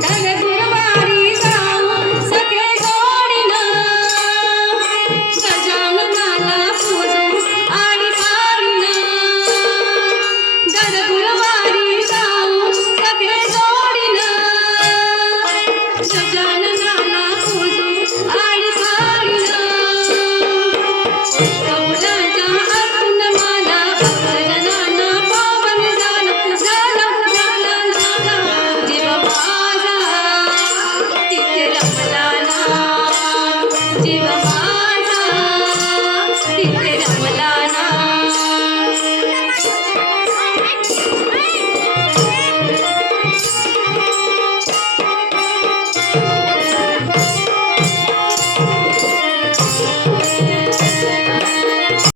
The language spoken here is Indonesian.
Dale,